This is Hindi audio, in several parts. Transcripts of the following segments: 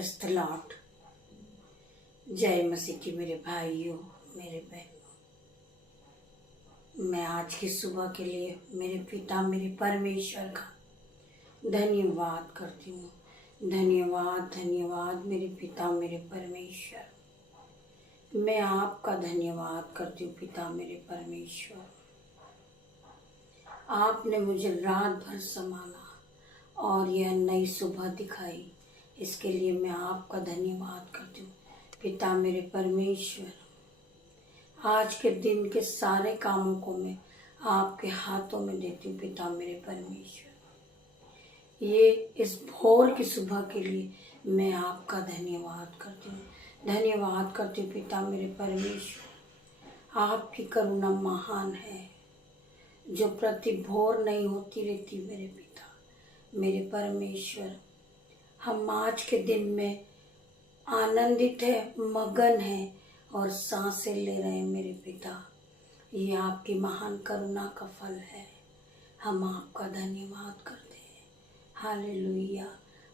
Praise the Lord. जय मसीह की मेरे भाइयों, मेरे बहनों। मैं आज की सुबह के लिए मेरे पिता, मेरे परमेश्वर का धन्यवाद करती हूँ। धन्यवाद धन्यवाद मेरे पिता, मेरे परमेश्वर। मैं आपका धन्यवाद करती हूँ पिता, मेरे परमेश्वर। आपने मुझे रात भर संभाला और यह नई सुबह दिखाई, इसके लिए मैं आपका धन्यवाद करती हूँ पिता, मेरे परमेश्वर। आज के दिन के सारे कामों को मैं आपके हाथों में देती हूँ पिता, मेरे परमेश्वर। ये इस भोर की सुबह के लिए मैं आपका धन्यवाद करती हूँ। धन्यवाद करती हूँ पिता, मेरे परमेश्वर। आपकी करुणा महान है, जो प्रति भोर नहीं होती रहती मेरे पिता, मेरे परमेश्वर। हम आज के दिन में आनंदित है, मगन है और सांसें ले रहे हैं मेरे पिता। ये आपकी महान करुणा का फल है। हम आपका धन्यवाद करते हैं। हालेलुया।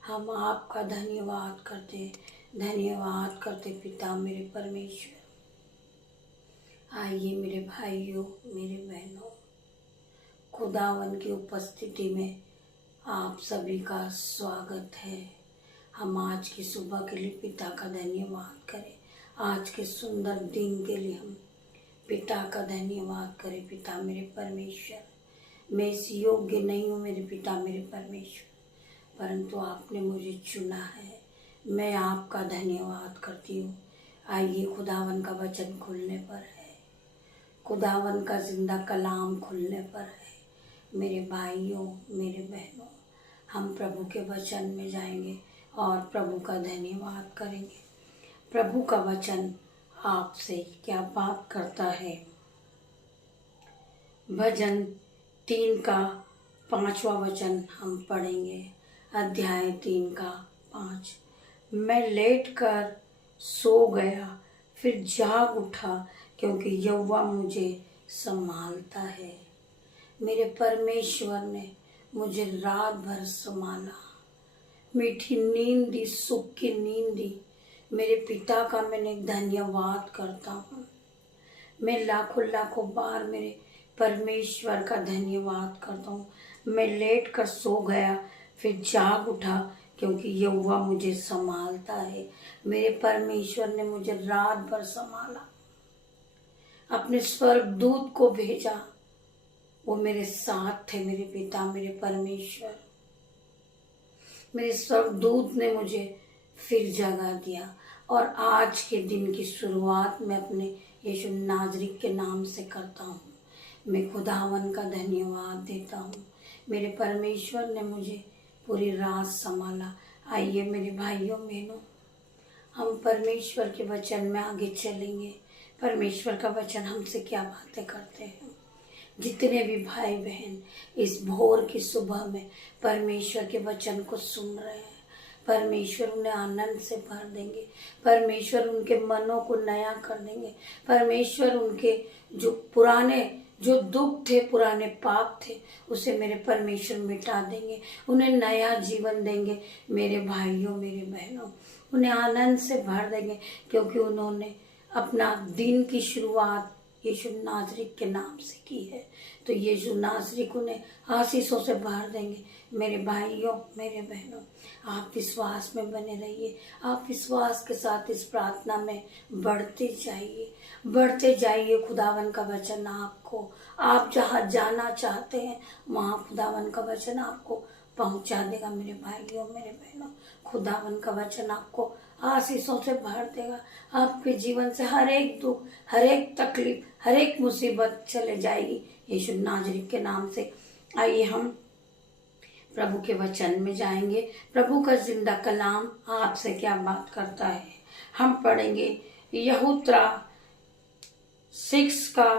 हम आपका धन्यवाद करते हैं, धन्यवाद करते पिता, मेरे परमेश्वर। आइए मेरे भाइयों, मेरे बहनों, खुदावन की उपस्थिति में आप सभी का स्वागत है। हम आज की सुबह के लिए पिता का धन्यवाद करें। आज के सुंदर दिन के लिए हम पिता का धन्यवाद करें पिता, मेरे परमेश्वर। मैं इस योग्य नहीं हूँ मेरे पिता, मेरे परमेश्वर, परंतु आपने मुझे चुना है। मैं आपका धन्यवाद करती हूँ। आइए, खुदावन का वचन खुलने पर है, खुदावन का जिंदा कलाम खुलने पर है। मेरे भाइयों, मेरे बहनों, हम प्रभु के वचन में जाएंगे और प्रभु का धन्यवाद करेंगे। प्रभु का वचन आपसे क्या बात करता है। भजन 3 का 5वां वचन हम पढ़ेंगे। अध्याय 3 का 5। मैं लेटकर सो गया, फिर जाग उठा, क्योंकि यहोवा मुझे संभालता है। मेरे परमेश्वर ने मुझे रात भर संभाला, मीठी नींद दी, सुख की नींद दी। मेरे पिता का मैंने धन्यवाद करता हूँ। मैं लाखों लाखों बार मेरे परमेश्वर का धन्यवाद करता हूँ। मैं लेट कर सो गया, फिर जाग उठा, क्योंकि यहोवा मुझे संभालता है। मेरे परमेश्वर ने मुझे रात भर संभाला, अपने स्वर्गदूत को भेजा, वो मेरे साथ थे मेरे पिता, मेरे परमेश्वर। मेरे स्वर्गदूत ने मुझे फिर जगा दिया और आज के दिन की शुरुआत मैं अपने यीशु नाज़री के नाम से करता हूँ। मैं खुदावन का धन्यवाद देता हूँ। मेरे परमेश्वर ने मुझे पूरी रात संभाला। आइए मेरे भाइयों बहनों, हम परमेश्वर के वचन में आगे चलेंगे। परमेश्वर का वचन हमसे क्या बातें करते हैं। जितने भी भाई बहन इस भोर की सुबह में परमेश्वर के वचन को सुन रहे हैं, परमेश्वर उन्हें आनंद से भर देंगे। परमेश्वर उनके मनों को नया कर देंगे। परमेश्वर उनके जो दुख थे, पुराने पाप थे, उसे मेरे परमेश्वर मिटा देंगे। उन्हें नया जीवन देंगे मेरे भाइयों, मेरे बहनों। उन्हें आनंद से भर देंगे, क्योंकि उन्होंने अपना दिन की शुरुआत यीशु नाज़री के नाम से की है। तो यीशु नाज़री को उन्हें आशीषों से भर देंगे। मेरे भाइयों, मेरे बहनों, आप विश्वास में बने रहिए। आप विश्वास के साथ इस प्रार्थना में बढ़ते जाइए। खुदावन का वचन आपको, आप जहाँ जाना चाहते हैं वहाँ खुदावन का वचन आपको पहुँचा देगा। मेरे भाइयों, मेरे बहनों, खुदावन का वचन आपको आशीषों से भर देगा। आपके जीवन से हर एक दुख, हर एक तकलीफ, हर एक मुसीबत चले जाएगी यीशु नाज़री के नाम से। आइए हम प्रभु के वचन में जाएंगे। प्रभु का जिंदा कलाम आपसे क्या बात करता है। हम पढ़ेंगे यहूत्रा 6 का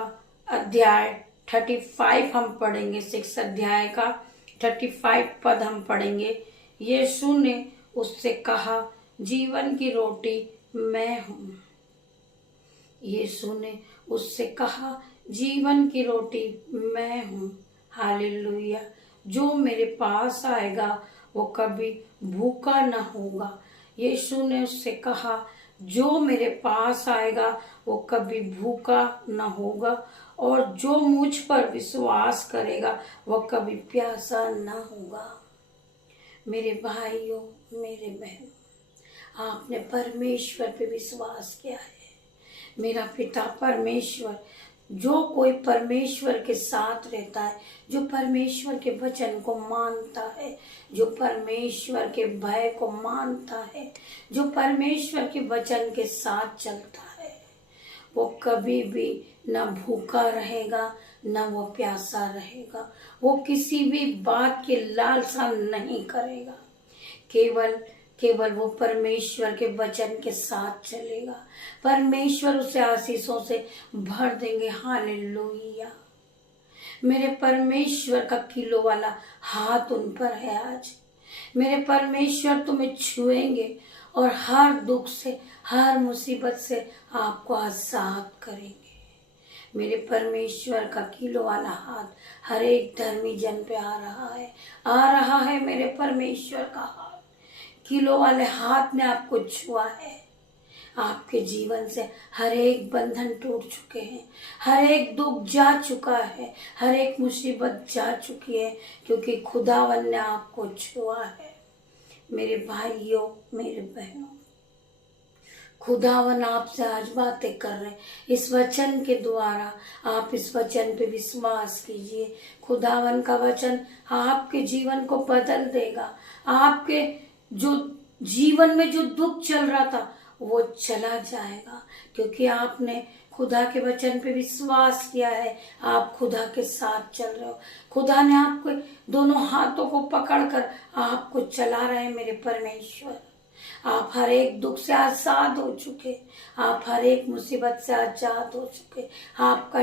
अध्याय 35। हम पढ़ेंगे 6 अध्याय का 35 पद हम पढ़ेंगे। यीशु ने उससे कहा, जीवन की रोटी मैं हूँ। यीशु ने उससे कहा, जीवन की रोटी मैं हूँ। हालेलुया। जो मेरे पास आएगा वो कभी भूखा न होगा। यीशु ने उससे कहा, जो मेरे पास आएगा वो कभी भूखा न होगा, और जो मुझ पर विश्वास करेगा वो कभी प्यासा न होगा। मेरे भाइयों, मेरे बहनों, आपने परमेश्वर पे विश्वास किया है। मेरा पिता परमेश्वर, जो कोई परमेश्वर के साथ रहता है, जो परमेश्वर के वचन को मानता है, जो परमेश्वर के भय को मानता है, जो परमेश्वर के वचन के साथ चलता है, वो कभी भी न भूखा रहेगा न वो प्यासा रहेगा। वो किसी भी बात की लालसा नहीं करेगा। केवल वो परमेश्वर के वचन के साथ चलेगा। परमेश्वर उसे आशीषों से भर देंगे। हालेलुया। मेरे परमेश्वर का किलो वाला हाथ उन पर है आज। मेरे परमेश्वर तुम्हें छुएंगे और हर दुख से, हर मुसीबत से आपको आजाद करेंगे। मेरे परमेश्वर का किलो वाला हाथ हर एक धर्मी जन पे आ रहा है। मेरे परमेश्वर का हाथ, किलो वाले हाथ ने आपको छुआ है। आपके जीवन से हर एक बंधन टूट चुके हैं, हर एक दुख जा चुका है, हर एक मुसीबत जा चुकी है, क्योंकि खुदावन ने आपको छुआ है। मेरे भाइयों, मेरे बहनों, खुदावन आपसे आज बातें कर रहे हैं इस वचन के द्वारा। आप इस वचन पे विश्वास कीजिए। खुदावन का वचन आपके जीवन को बदल देगा। आपके जो जीवन में जो दुख चल रहा था वो चला जाएगा, क्योंकि आपने खुदा के वचन पे विश्वास किया है। आप खुदा के साथ चल रहे हो। खुदा ने आपको दोनों हाथों को पकड़कर आपको चला रहे हैं। मेरे परमेश्वर, आप हर एक दुख से आजाद हो चुके, आप हर एक मुसीबत से आजाद हो चुके, आपका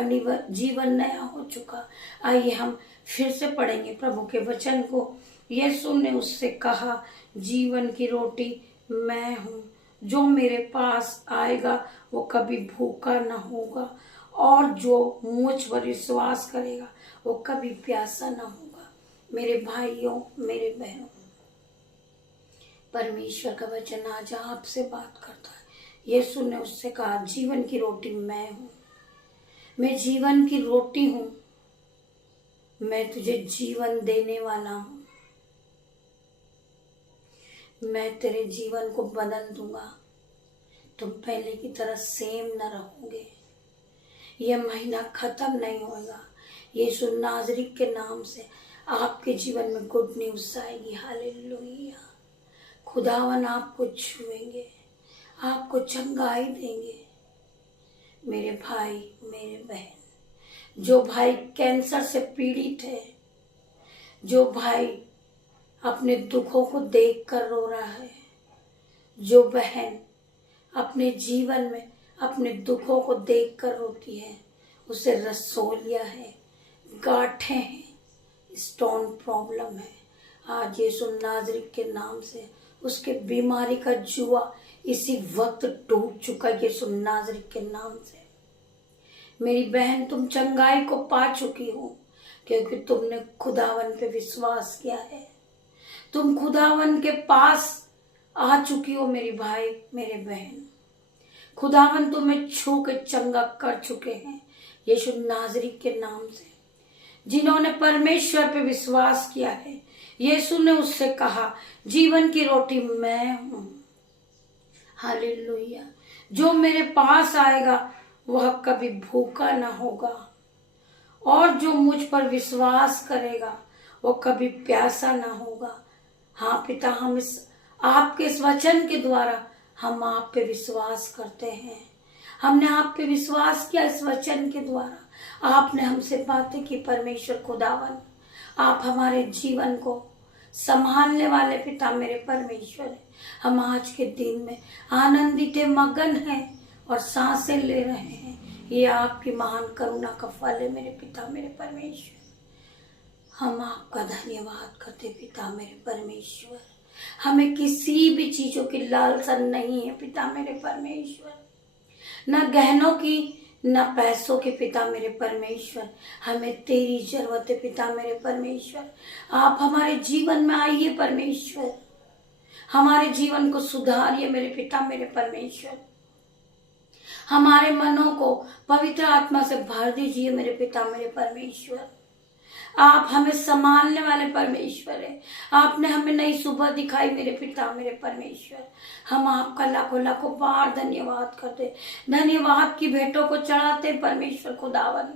जीवन नया हो चुका। आइए हम फिर से पढ़ेंगे प्रभु के वचन को। यीशु ने उससे कहा, जीवन की रोटी मैं हूँ, जो मेरे पास आएगा वो कभी भूखा न होगा, और जो मुझ पर विश्वास करेगा वो कभी प्यासा न होगा। मेरे भाइयों, मेरे बहनों, परमेश्वर का वचन आज आपसे बात करता है। यीशु ने उससे कहा, जीवन की रोटी मैं हूँ, मैं जीवन की रोटी हूँ, मैं तुझे जीवन देने वाला हूँ। मैं तेरे जीवन को बदल दूंगा। तुम पहले की तरह सेम न रहोगे। यह महीना खत्म नहीं होगा। यीशु नाज़री के नाम से आपके जीवन में गुड न्यूज आएगी। हालेलुया। खुदावन आपको छुएंगे, आपको चंगाई देंगे। मेरे भाई, मेरे बहन, जो भाई कैंसर से पीड़ित है, जो भाई अपने दुखों को देखकर रो रहा है, जो बहन अपने जीवन में अपने दुखों को देखकर रोती है, उसे रसोलिया है, गांठें हैं, स्टोन प्रॉब्लम है, आज यीशु नाज़री के नाम से उसके बीमारी का जुआ इसी वक्त टूट चुका है यीशु नाज़री के नाम से। मेरी बहन, तुम चंगाई को पा चुकी हो, क्योंकि तुमने खुदावन पे विश्वास किया है। तुम खुदावन के पास आ चुकी हो। मेरी भाई, मेरे बहन, खुदावन तुम्हें छू के चंगा कर चुके हैं यीशु नाज़री के नाम से। जिन्होंने परमेश्वर पे विश्वास किया है, यीशु ने उससे कहा, जीवन की रोटी मैं हूं। हालेलुया। जो मेरे पास आएगा वह कभी भूखा ना होगा, और जो मुझ पर विश्वास करेगा वो कभी प्यासा ना होगा। हाँ पिता, हम आपके इस वचन के द्वारा हम आप पे विश्वास करते हैं। हमने आप पे विश्वास किया इस वचन के द्वारा। आपने हमसे बातें की। परमेश्वर खुदावन, आप हमारे जीवन को संभालने वाले पिता मेरे परमेश्वर है। हम आज के दिन में आनंदित मगन हैं और सांसें ले रहे हैं। ये आपकी महान करुणा का फल है मेरे पिता मेरे परमेश्वर। हम आपका धन्यवाद करते पिता मेरे परमेश्वर। हमें किसी भी चीजों की लालसा नहीं है पिता मेरे परमेश्वर, न गहनों की न पैसों के पिता मेरे परमेश्वर। हमें तेरी जरूरत है पिता मेरे परमेश्वर। आप हमारे जीवन में आइए परमेश्वर। हमारे जीवन को सुधारिए मेरे पिता मेरे परमेश्वर। हमारे मनों को पवित्र आत्मा से भर दीजिए मेरे पिता मेरे परमेश्वर। आप हमें संभालने वाले परमेश्वर है। आपने हमें नई सुबह दिखाई मेरे पिता मेरे परमेश्वर। हम आपका लाखों लाखों बार धन्यवाद करते, धन्यवाद की भेंटों को चढ़ाते परमेश्वर खुदावन।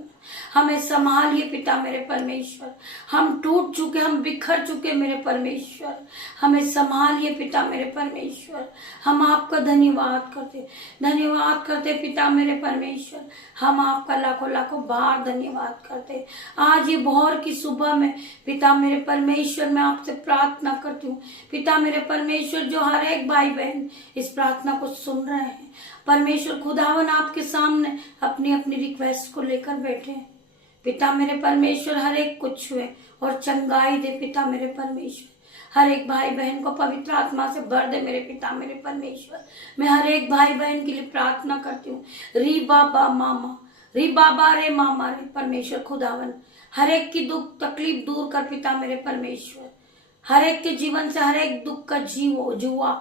हमें संभालिए पिता मेरे परमेश्वर। हम टूट चुके, हम बिखर चुके मेरे परमेश्वर। हमें संभालिए पिता मेरे परमेश्वर। हम आपका धन्यवाद करते पिता मेरे परमेश्वर। हम आपका लाखों लाखों बार धन्यवाद करते। आज ये भोर की सुबह में पिता मेरे परमेश्वर मैं आपसे प्रार्थना करती हूँ पिता मेरे परमेश्वर, जो हर एक भाई बहन इस प्रार्थना को सुन रहे हैं परमेश्वर खुदावन, आपके सामने अपनी अपनी रिक्वेस्ट को लेकर बैठे हैं पिता मेरे परमेश्वर। हर एक को छुए और चंगाई दे पिता मेरे परमेश्वर। हर एक भाई बहन को पवित्र आत्मा से भर दे मेरे पिता मेरे परमेश्वर। मैं हर एक भाई बहन के लिए प्रार्थना करती हूँ। री बाबा मामा, री बाबा रे मामा रे परमेश्वर खुदावन, हर एक की दुख तकलीफ दूर कर पिता मेरे परमेश्वर। हर एक के जीवन से हर एक दुख का जुआ,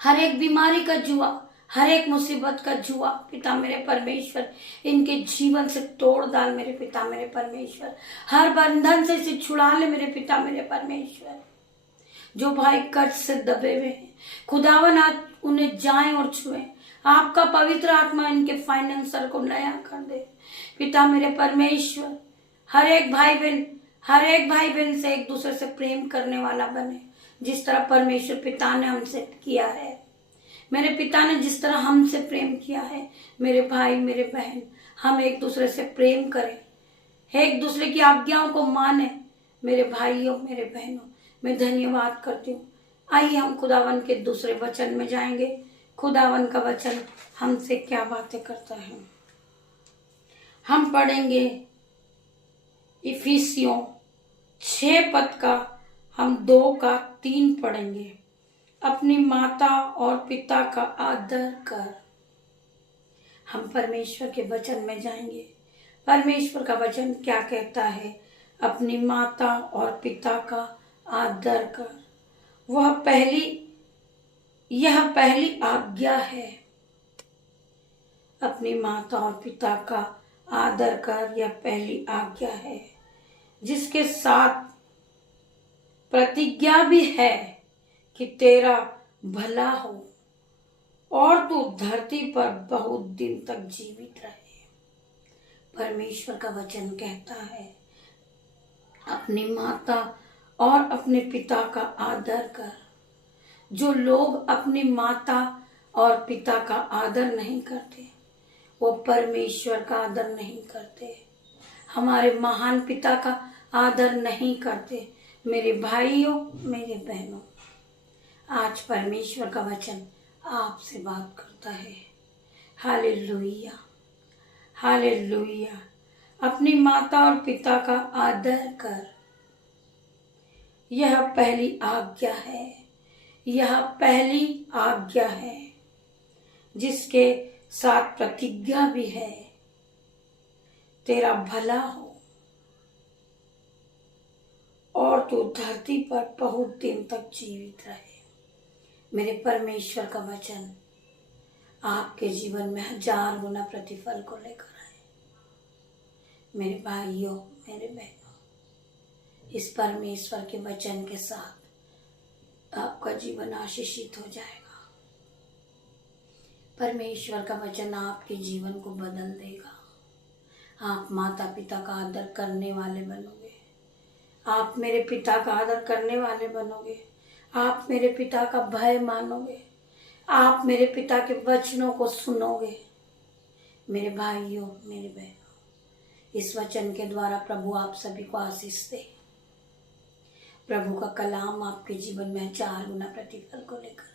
हर एक बीमारी का जुआ, हर एक मुसीबत का जुआ पिता मेरे परमेश्वर इनके जीवन से तोड़ डाल मेरे पिता मेरे परमेश्वर। हर बंधन से इसे छुड़ा ले मेरे पिता मेरे परमेश्वर। जो भाई कर्ज से दबे हुए हैं खुदावन, आज उन्हें जाएं और छुएं। आपका पवित्र आत्मा इनके फाइनेंसर को नया कर दे पिता मेरे परमेश्वर। हर एक भाई बहन से एक दूसरे से प्रेम करने वाला बने, जिस तरह परमेश्वर पिता ने हमसे किया है। मेरे पिता ने जिस तरह हमसे प्रेम किया है, मेरे भाई मेरे बहन हम एक दूसरे से प्रेम करें, एक दूसरे की आज्ञाओं को माने। मेरे भाइयों मेरे बहनों मैं धन्यवाद करती हूँ। आइए हम खुदावन के दूसरे वचन में जाएंगे। खुदावन का वचन हमसे क्या बातें करता है। हम पढ़ेंगे इफिसियों 6 पद का, हम 2 का 3 पढ़ेंगे। अपनी माता और पिता का आदर कर। हम परमेश्वर के वचन में जाएंगे। परमेश्वर का वचन क्या कहता है? अपनी माता और पिता का आदर कर। यह पहली आज्ञा है। अपनी माता और पिता का आदर कर, यह पहली आज्ञा है, जिसके साथ प्रतिज्ञा भी है कि तेरा भला हो और तू धरती पर बहुत दिन तक जीवित रहे। परमेश्वर का वचन कहता है अपनी माता और अपने पिता का आदर कर। जो लोग अपनी माता और पिता का आदर नहीं करते वो परमेश्वर का आदर नहीं करते, हमारे महान पिता का आदर नहीं करते। मेरे भाइयों मेरे बहनों, आज परमेश्वर का वचन आपसे बात करता है। Hallelujah hallelujah. अपनी माता और पिता का आदर कर, यह पहली आज्ञा है। यह पहली आज्ञा है जिसके साथ प्रतिज्ञा भी है, तेरा भला हो और तू धरती पर बहुत दिन तक जीवित रहे। मेरे परमेश्वर का वचन आपके जीवन में 1000 गुना प्रतिफल को लेकर आए। मेरे भाइयों मेरे बहनों, इस परमेश्वर के वचन के साथ आपका जीवन आशीषित हो जाएगा। परमेश्वर का वचन आपके जीवन को बदल देगा। आप माता पिता का आदर करने वाले बनोगे। आप मेरे पिता का आदर करने वाले बनोगे। आप मेरे पिता का भय मानोगे। आप मेरे पिता के वचनों को सुनोगे। मेरे भाइयों मेरे बहनों, इस वचन के द्वारा प्रभु आप सभी को आशीष दे। प्रभु का कलाम आपके जीवन में 1000 गुना प्रतिफल को लेकर आए।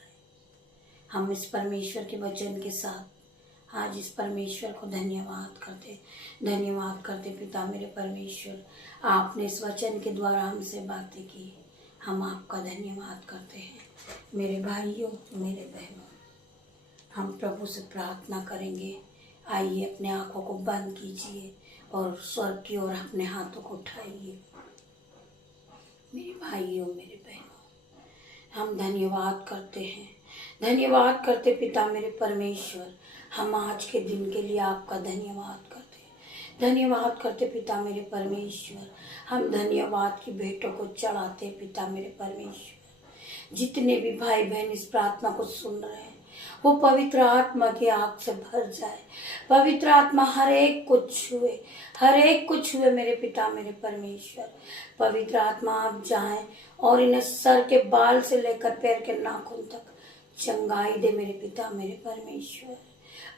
हम इस परमेश्वर के वचन के साथ आज इस परमेश्वर को धन्यवाद करते पिता मेरे परमेश्वर, आपने इस वचन के द्वारा हमसे बातें की। हम आपका धन्यवाद करते हैं। मेरे भाइयों मेरे बहनों, हम प्रभु से प्रार्थना करेंगे। आइए अपने आंखों को बंद कीजिए और स्वर्ग की ओर अपने हाथों को उठाइए। मेरे भाइयों मेरे बहनों, हम धन्यवाद करते हैं, धन्यवाद करते पिता मेरे परमेश्वर। हम आज के दिन के लिए आपका धन्यवाद करते हैं, धन्यवाद करते पिता मेरे परमेश्वर। हम धन्यवाद की भेंटों को चढ़ाते पिता मेरे परमेश्वर। जितने भी भाई बहन इस प्रार्थना को सुन रहे हैं, वो पवित्र आत्मा की आग से भर जाए। पवित्र आत्मा हर एक को छुए, हर एक को छुए मेरे पिता मेरे परमेश्वर। पवित्र आत्मा आप जाएं और इन्हें सर के बाल से लेकर पैर के नाखून तक चंगाई दे मेरे पिता मेरे परमेश्वर।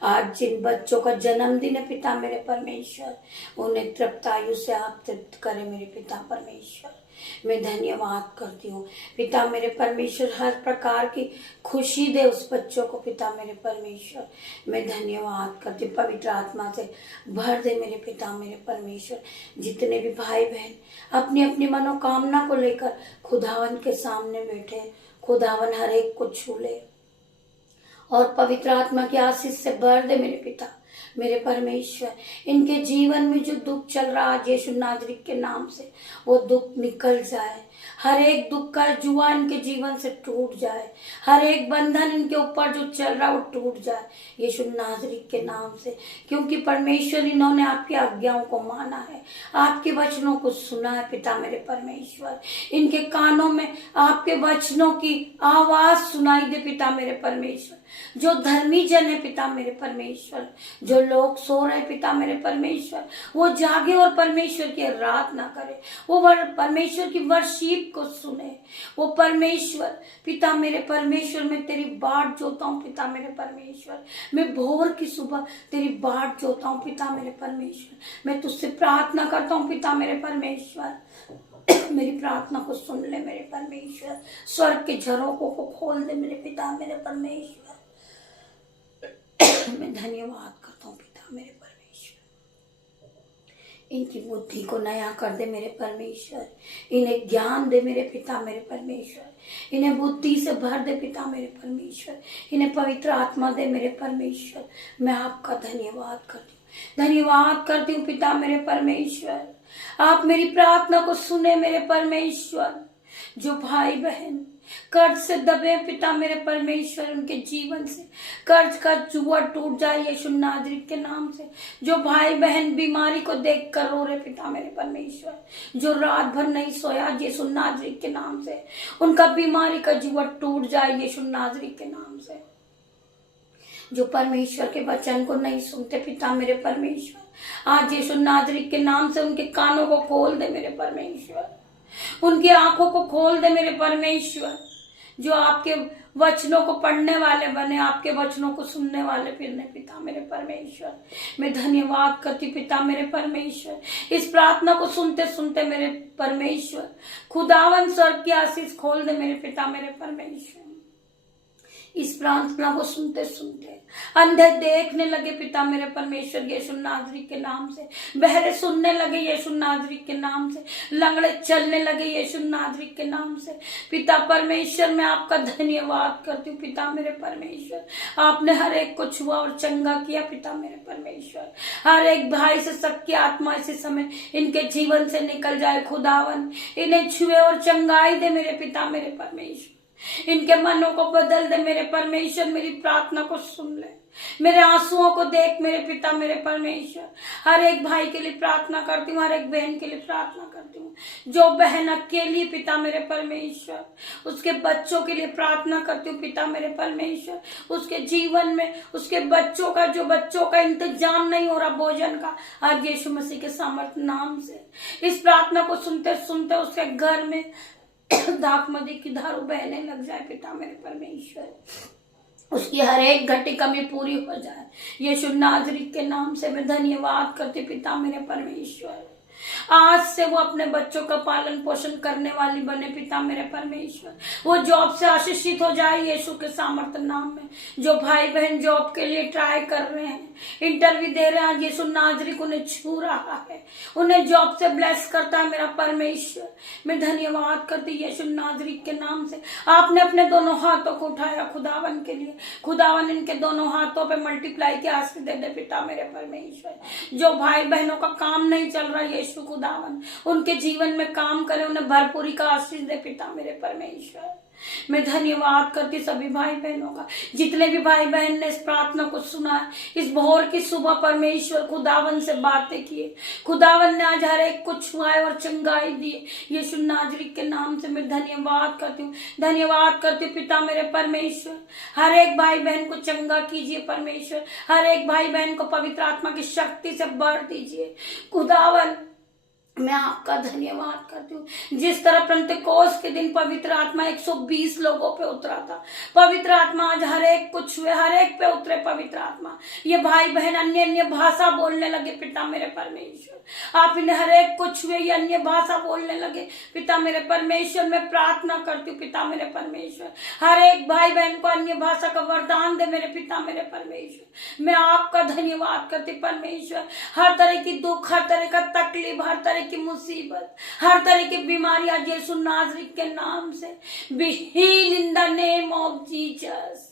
आज जिन बच्चों का जन्मदिन है पिता मेरे परमेश्वर, उन्हें तृप्तायु से आप तृप्त करें मेरे पिता परमेश्वर। मैं धन्यवाद करती हूँ पिता मेरे परमेश्वर, हर प्रकार की खुशी दे उस बच्चों को पिता मेरे परमेश्वर। मैं धन्यवाद करती हूँ, पवित्र आत्मा से भर दे मेरे पिता मेरे परमेश्वर। जितने भी भाई बहन अपनी अपनी मनोकामना को लेकर खुदावन के सामने बैठे, खुदावन हर एक को छू ले और पवित्र आत्मा की आशीष से भर दे मेरे पिता मेरे परमेश्वर। इनके जीवन में जो दुख चल रहा है यीशु नाज़री के नाम से, वो दुख निकल जाए। हर एक दुख का जुआ इनके जीवन से टूट जाए। हर एक बंधन इनके ऊपर जो चल रहा है वो टूट जाए यीशु नाज़री के नाम से। क्योंकि परमेश्वर इन्होंने आपकी आज्ञाओं को माना है, आपके वचनों को सुना है पिता मेरे परमेश्वर। इनके कानों में आपके वचनों की आवाज सुनाई दे पिता मेरे परमेश्वर। जो धर्मी जन है पिता मेरे परमेश्वर, जो लोग सो रहे पिता मेरे परमेश्वर, वो जागे और परमेश्वर की आराधना करे। वो परमेश्वर की वर्शिप को सुने। वो परमेश्वर पिता मेरे परमेश्वर, मैं तेरी बाट जोता हूँ पिता मेरे परमेश्वर। मैं भोर की सुबह तेरी बाट जोता हूँ पिता मेरे परमेश्वर। मैं तुझसे प्रार्थना करता हूँ पिता मेरे परमेश्वर। मेरी प्रार्थना को सुन ले मेरे परमेश्वर। स्वर्ग के झरोकों को खोल दे मेरे पिता मेरे परमेश्वर। मैं धन्यवाद करता हूँ पिता मेरे परमेश्वर। इनकी बुद्धि को नया कर दे मेरे परमेश्वर। इन्हें ज्ञान दे मेरे पिता मेरे परमेश्वर। इन्हें बुद्धि से भर दे पिता मेरे परमेश्वर। इन्हें पवित्र आत्मा दे मेरे परमेश्वर। मैं आपका धन्यवाद करती हूँ, धन्यवाद करती हूँ पिता मेरे परमेश्वर। आप मेरी प्रार्थना को सुने मेरे परमेश्वर। जो भाई बहन कर्ज से दबे पिता मेरे परमेश्वर, उनके जीवन से कर्ज का जुआ टूट जाए यीशु नाज़री के नाम से। जो भाई बहन बीमारी को देख कर रो रहे पिता मेरे परमेश्वर, जो रात भर नहीं सोया यीशु नाज़री के नाम से, उनका बीमारी का जुआ टूट जाए यीशु नाज़री के नाम से। जो परमेश्वर के वचन को नहीं सुनते पिता मेरे परमेश्वर, आज यीशु नाज़री के नाम से उनके कानों को खोल दे मेरे परमेश्वर। उनकी आंखों को खोल दे मेरे परमेश्वर। जो आपके वचनों को पढ़ने वाले बने, आपके वचनों को सुनने वाले फिरने पिता मेरे परमेश्वर। मैं धन्यवाद करती पिता मेरे परमेश्वर। इस प्रार्थना को सुनते सुनते मेरे परमेश्वर, खुदावन स्वर्ग की आशीष खोल दे मेरे पिता मेरे परमेश्वर। इस प्रार्थना को सुनते सुनते अंधे देखने लगे पिता मेरे परमेश्वर यीशु नाज़री के नाम से। बहरे सुनने लगे यीशु नाज़री के नाम से। लंगड़े चलने लगे यीशु नाज़री के नाम से। पिता परमेश्वर, मैं आपका धन्यवाद करती हूँ पिता मेरे परमेश्वर। आपने हर एक को छुआ और चंगा किया पिता मेरे परमेश्वर। हर एक भाई से सबकी आत्मा इसी समय इनके जीवन से निकल जाए खुदावन। इन्हें छुए और चंगाई दे मेरे पिता मेरे परमेश्वर। इनके मनों को बदल दे मेरे परमेश्वर। मेरी प्रार्थना को सुन ले, मेरे आंसुओं को देख मेरे पिता मेरे परमेश्वर। हर एक भाई के लिए प्रार्थना करती हूँ, हर एक बहन के लिए प्रार्थना करती हूँ। जो बहन अकेली पिता मेरे परमेश्वर, उसके बच्चों के लिए प्रार्थना करती हूँ पिता मेरे परमेश्वर। उसके जीवन में उसके बच्चों का इंतजाम नहीं हो रहा भोजन का, आज यीशु मसीह के सामर्थ्य नाम से इस प्रार्थना को सुनते सुनते उसके घर में दाखमदी की धारू बहने लग जाए पिता मेरे परमेश्वर। उसकी हर एक घटी कमी पूरी हो जाए यीशु नाज़री के नाम से। मैं धन्यवाद करती पिता मेरे परमेश्वर। आज से वो अपने बच्चों का पालन पोषण करने वाली बने पिता मेरे परमेश्वर। वो जॉब से आशीषित हो जाए यीशु के सामर्थ्य नाम में। जो भाई बहन जॉब के लिए ट्राई कर रहे हैं, इंटरव्यू दे रहे हैं, यीशु नाज़री को उन्हें छू रहा है, उन्हें जॉब से ब्लेस करता है मेरा परमेश्वर। मैं धन्यवाद करती यीशु नाज़री के नाम से। आपने अपने दोनों हाथों को उठाया खुदावन के लिए। खुदावन इनके दोनों हाथों पे मल्टीप्लाई की आशीष दे दे पिता मेरे परमेश्वर। जो भाई बहनों का काम नहीं चल रहा यीशु खुदावन, उनके जीवन में काम करे, उन्हें भरपूरी का आशीष दे पिता मेरे परमेश्वर। मैं धन्यवाद करती सभी भाई बहनों का, जितने भी भाई बहन ने इस प्रार्थना को सुना है। इस भोर की सुबह परमेश्वर खुदावन से बातें किए, खुदावन ने आज हर एक को छुआए और चंगाई दिए। यीशु नाजरी के नाम से मैं धन्यवाद करती हूँ, धन्यवाद करती हूँ पिता मेरे परमेश्वर। हर एक भाई बहन को चंगा कीजिए परमेश्वर, हर एक भाई बहन को पवित्र आत्मा की शक्ति से भर दीजिए खुदावन। मैं आपका धन्यवाद करती हूँ। जिस तरह पेंटेकोस्त के दिन पवित्र आत्मा 120 लोगों पे उतरा था, पवित्र आत्मा आज हर एक को छुए, हर एक पे उतरे पवित्र आत्मा। ये भाई बहन अन्य अन्य भाषा बोलने लगे पिता मेरे परमेश्वर, आप इन्हें हर एक को छुए, ये अन्य भाषा बोलने लगे पिता मेरे परमेश्वर। मैं प्रार्थना करती हूँ पिता मेरे परमेश्वर, हर एक भाई बहन को अन्य भाषा का वरदान दे मेरे पिता मेरे परमेश्वर। मैं आपका धन्यवाद करती परमेश्वर। हर तरह की दुख, हर तरह का तकलीफ, हर तरह की मुसीबत, हर तरह की बीमारी आज यीशु नाज़री के नाम से be healed in the name of Jesus,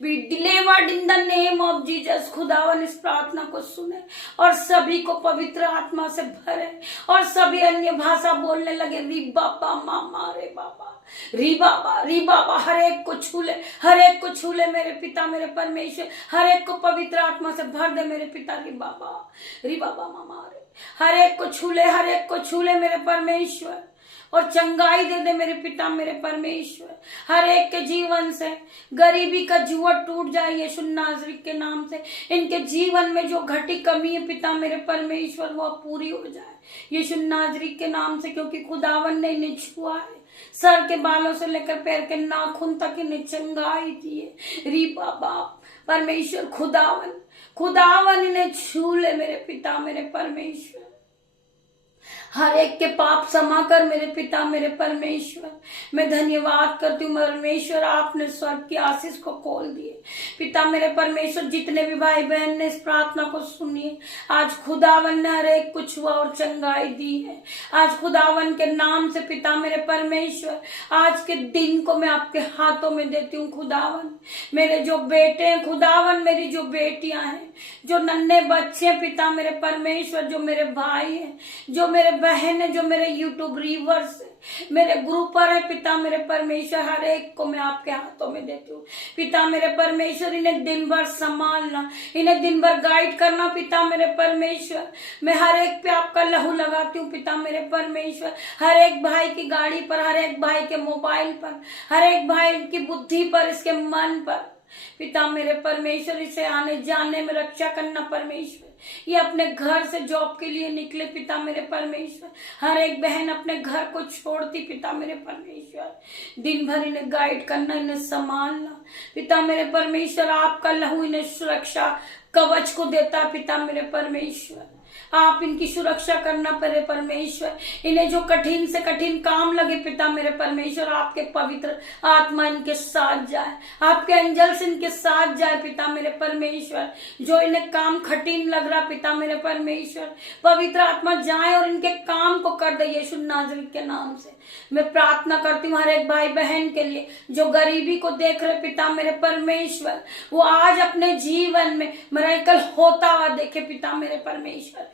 be delivered in the name of Jesus। खुदावन इस प्रार्थना को सुने और सभी को पवित्र आत्मा से भरे और सभी अन्य भाषा बोलने लगे। री बाबा मामा रे बाबा, री बाबा, री बाबा। हर एक को छूले, हर एक को छूले मेरे पिता मेरे परमेश्वर। हर एक को पवित्र आत्मा से भर दे मेरे पिता। री बाबा, री बाबा मामा रे। हर एक को छूले, हर एक को छूले मेरे परमेश्वर और चंगाई दे दे मेरे पिता मेरे परमेश्वर। हर एक के जीवन से गरीबी का जुआ टूट जाए यीशु नाज़री के नाम से। इनके जीवन में जो घटी कमी है पिता मेरे परमेश्वर वो पूरी हो जाए यीशु नाज़री के नाम से, क्योंकि खुदावन ने इन्हें छुआ है। सर के बालों से लेकर पैर के नाखून तक इन्हें चंगाई दी है। री बाबा परमेश्वर, खुदावन, खुदावन इन्हें छू ले मेरे पिता मेरे परमेश्वर। हर एक के पाप क्षमा कर मेरे पिता मेरे परमेश्वर। मैं धन्यवाद करती हूँ परमेश्वर, आपने स्वर्ग की आशीष को खोल दिए पिता मेरे परमेश्वर। जितने भी भाई बहन ने इस प्रार्थना को सुनी, आज खुदावन ने हर एक को छुआ और चंगाई दी है। आज खुदावन के नाम से पिता मेरे परमेश्वर, आज के दिन को मैं आपके हाथों में देती हूँ खुदावन। मेरे जो बेटे हैं खुदावन, मेरी जो बेटियां हैं, जो नन्हे बच्चे हैं पिता मेरे परमेश्वर, जो मेरे भाई हैं, जो मेरे बहन है, जो मेरे यूट्यूब रीवर्स है, मेरे ग्रुपर है पिता मेरे परमेश्वर, हर एक को मैं आपके हाथों में देती हूँ पिता मेरे परमेश्वर। इन्हें दिन भर संभालना, इन्हें दिन भर गाइड करना पिता मेरे परमेश्वर। मैं हर एक पे आपका लहू लगाती हूँ पिता मेरे परमेश्वर। हर एक भाई की गाड़ी पर, हर एक भाई के मोबाइल पर, हर एक भाई की बुद्धि पर, इसके मन पर पिता मेरे परमेश्वर, इसे आने जाने में रक्षा करना परमेश्वर। ये अपने घर से जॉब के लिए निकले पिता मेरे परमेश्वर। हर एक बहन अपने घर को छोड़ती पिता मेरे परमेश्वर। दिन भर इन्हें गाइड करना, इन्हें संभालना पिता मेरे परमेश्वर। आपका लहू इन्हें सुरक्षा कवच को देता पिता मेरे परमेश्वर। आप इनकी सुरक्षा करना पड़े परमेश्वर। इन्हें जो कठिन से कठिन काम लगे पिता मेरे परमेश्वर, आपके पवित्र आत्मा इनके साथ जाए, आपके एंजल्स इनके साथ जाए पिता मेरे परमेश्वर। जो इन्हें काम कठिन लग रहा पिता मेरे परमेश्वर, पवित्र आत्मा जाए और इनके काम को कर दे यीशु नाज़री के नाम से। मैं प्रार्थना करती हूँ हर एक भाई बहन के लिए जो गरीबी को देख रहे पिता मेरे परमेश्वर, वो आज अपने जीवन में मिरेकल होता हुआ देखे पिता मेरे परमेश्वर।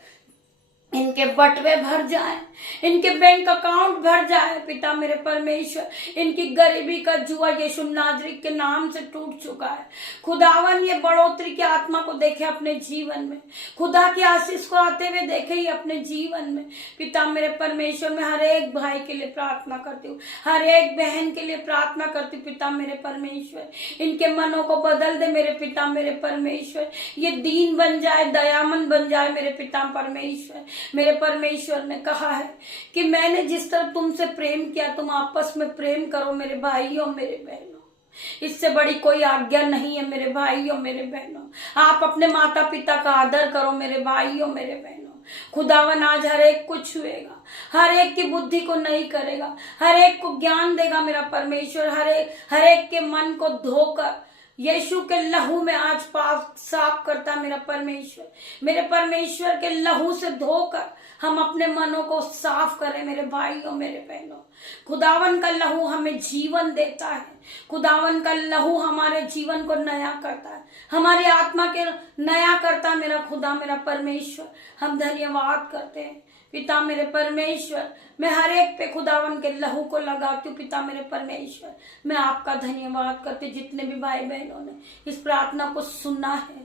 इनके बटवे भर जाए, इनके बैंक अकाउंट भर जाए पिता मेरे परमेश्वर। इनकी गरीबी का जुआ यीशु नाज़री के नाम से टूट चुका है खुदावन। ये बढ़ोतरी की आत्मा को देखे अपने जीवन में, खुदा की आशीष को आते हुए देखे ही अपने जीवन में पिता मेरे परमेश्वर। मैं हर एक भाई के लिए प्रार्थना करती हूँ, हर एक बहन के लिए प्रार्थना करती हूँ पिता मेरे परमेश्वर। इनके मनों को बदल दे मेरे पिता मेरे परमेश्वर। ये दीन बन जाए, दयामंद बन जाए मेरे पिता परमेश्वर। मेरे परमेश्वर ने कहा है कि मैंने जिस तरह तुमसे प्रेम किया, तुम आपस में प्रेम करो मेरे भाइयों मेरे बहनों। इससे बड़ी कोई आज्ञा नहीं है मेरे भाइयों मेरे बहनों। आप अपने माता पिता का आदर करो मेरे भाइयों मेरे बहनों। खुदावन आज हर एक को छुएगा, हर एक की बुद्धि को नहीं करेगा, हर एक को ज्ञान देगा मेरा परमेश्वर। हर एक के मन को धोकर यीशु के लहू में आज पाप साफ करता मेरा परमेश्वर। मेरे परमेश्वर के लहू से धोकर हम अपने मनों को साफ करें मेरे भाइयों मेरे बहनों। खुदावन का लहू हमें जीवन देता है, खुदावन का लहू हमारे जीवन को नया करता है, हमारी आत्मा के नया करता मेरा खुदा मेरा परमेश्वर। हम धन्यवाद करते हैं पिता मेरे परमेश्वर, मैं हर एक पे खुदावन के लहू को लगाती हूँ। पिता मेरे परमेश्वर, मैं आपका धन्यवाद करती, जितने भी भाई बहनों ने इस प्रार्थना को सुना है,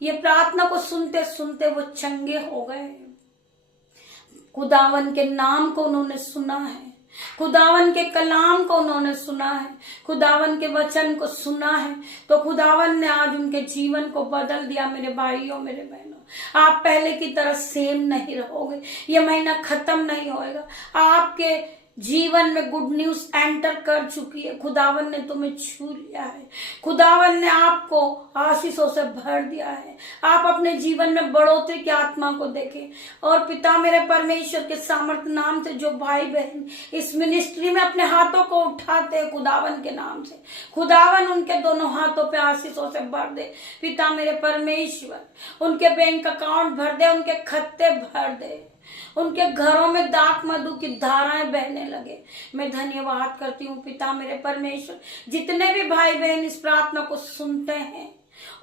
ये प्रार्थना को सुनते सुनते वो चंगे हो गए। खुदावन के नाम को उन्होंने सुना है, खुदावन के कलाम को उन्होंने सुना है, खुदावन के वचन को सुना है, तो खुदावन ने आज उनके जीवन को बदल दिया। मेरे भाइयों, मेरे बहनों, आप पहले की तरह सेम नहीं रहोगे। ये महीना खत्म नहीं होएगा, आपके जीवन में गुड न्यूज एंटर कर चुकी है। खुदावन ने तुम्हें छू लिया है, खुदावन ने आपको आशीषों से भर दिया है। आप अपने जीवन में बढ़ोतरी की आत्मा को देखें। और पिता मेरे परमेश्वर के सामर्थ्य नाम से जो भाई बहन इस मिनिस्ट्री में अपने हाथों को उठाते हैं खुदावन के नाम से, खुदावन उनके दोनों हाथों पे आशीषों से भर दे। पिता मेरे परमेश्वर, उनके बैंक अकाउंट भर दे, उनके खत्ते भर दे, उनके घरों में दाख मधु की धाराएं बहने लगे। मैं धन्यवाद करती हूँ पिता मेरे परमेश्वर, जितने भी भाई बहन इस प्रार्थना को सुनते हैं,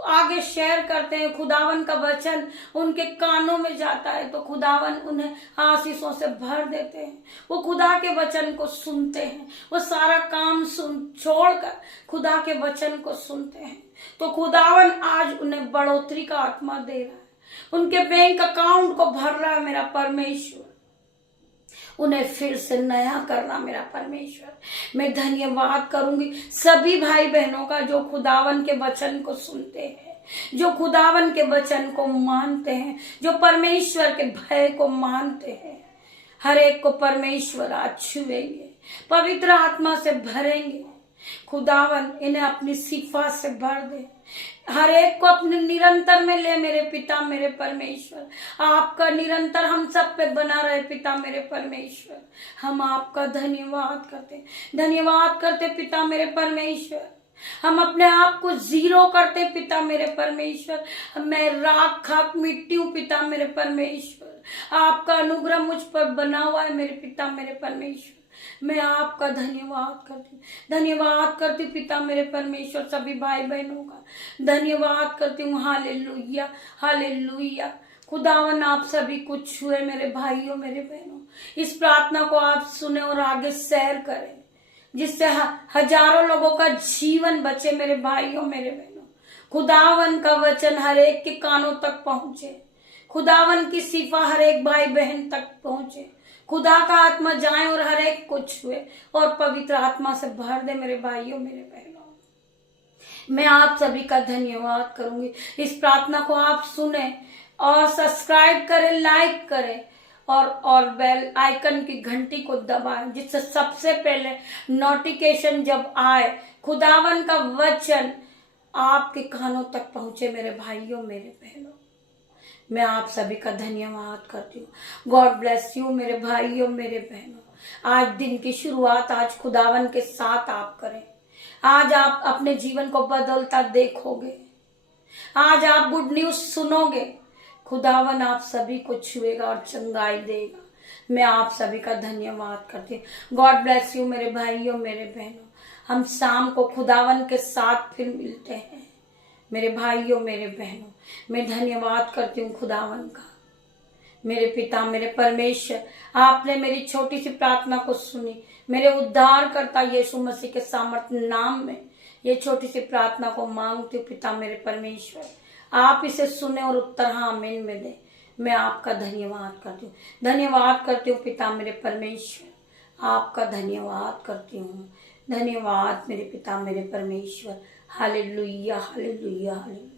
आगे शेयर करते हैं, खुदावन का वचन उनके कानों में जाता है तो खुदावन उन्हें आशीषों से भर देते हैं। वो खुदा के वचन को सुनते हैं, वो सारा काम छोड़कर खुदा के वचन को सुनते हैं, तो खुदावन आज उन्हें बढ़ोतरी का आत्मा दे रहा है, उनके बैंक अकाउंट को भर रहा है मेरा परमेश्वर, उन्हें फिर से नया करना मेरा परमेश्वर। मैं धन्यवाद करूंगी सभी भाई बहनों का जो खुदावन के वचन को सुनते हैं, जो खुदावन के वचन को मानते हैं, जो परमेश्वर के भय को मानते हैं। हर एक को परमेश्वर आज छुएंगे, पवित्र आत्मा से भरेंगे। खुदावन इन्हें अपनी सिफा से भर दे, हर एक को अपने निरंतर में ले मेरे पिता मेरे परमेश्वर। आपका निरंतर हम सब पे बना रहे पिता मेरे परमेश्वर। हम आपका धन्यवाद करते पिता मेरे परमेश्वर। हम अपने आप को जीरो करते पिता मेरे परमेश्वर। मैं राख खाक मिट्टी हूँ पिता मेरे परमेश्वर। आपका अनुग्रह मुझ पर बना हुआ है मेरे पिता मेरे परमेश्वर। मैं आपका धन्यवाद करती पिता मेरे परमेश्वर। सभी भाई बहनों का धन्यवाद करती हूँ। Hallelujah hallelujah. खुदावन आप सभी को छुए मेरे भाइयों मेरे बहनों। इस प्रार्थना को आप सुने और आगे शेयर करें, जिससे हजारों लोगों का जीवन बचे मेरे भाइयों मेरे बहनों। खुदावन का वचन हर एक के कानों तक पहुंचे, खुदावन की सिफा हर एक भाई बहन तक पहुंचे। खुदा का आत्मा जाए और हर एक को छुए और पवित्र आत्मा से भर दे मेरे भाइयों मेरे बहनों। मैं आप सभी का धन्यवाद करूंगी। इस प्रार्थना को आप सुने और सब्सक्राइब करें, लाइक करें और बेल आइकन की घंटी को दबाएं, जिससे सबसे पहले नोटिफिकेशन जब आए खुदावन का वचन आपके कानों तक पहुंचे मेरे भाइयों मेरे बहनों। मैं आप सभी का धन्यवाद करती हूँ। गॉड ब्लेस यू मेरे भाइयों मेरे बहनों। आज दिन की शुरुआत आज खुदावन के साथ आप करें। आज आप अपने जीवन को बदलता देखोगे, आज आप गुड न्यूज सुनोगे। खुदावन आप सभी को छुएगा और चंगाई देगा। मैं आप सभी का धन्यवाद करती हूँ। गॉड ब्लेस यू मेरे भाइयों मेरे बहनों। हम शाम को खुदावन के साथ फिर मिलते हैं मेरे भाइयों मेरे बहनों। मैं धन्यवाद करती हूँ खुदावन का। मेरे पिता मेरे परमेश्वर, आपने मेरी छोटी सी प्रार्थना को सुनी। मेरे उद्धारकर्ता यीशु मसीह के सामर्थ्य नाम में ये छोटी सी प्रार्थना को मांगती हूँ पिता मेरे परमेश्वर। आप इसे सुने और उत्तर हाँ आमीन में दे। मैं आपका धन्यवाद करती हूँ, धन्यवाद करती हूँ पिता मेरे परमेश्वर। आपका धन्यवाद करती हूँ। धन्यवाद मेरे पिता मेरे परमेश्वर। Hallelujah hallelujah hallelujah.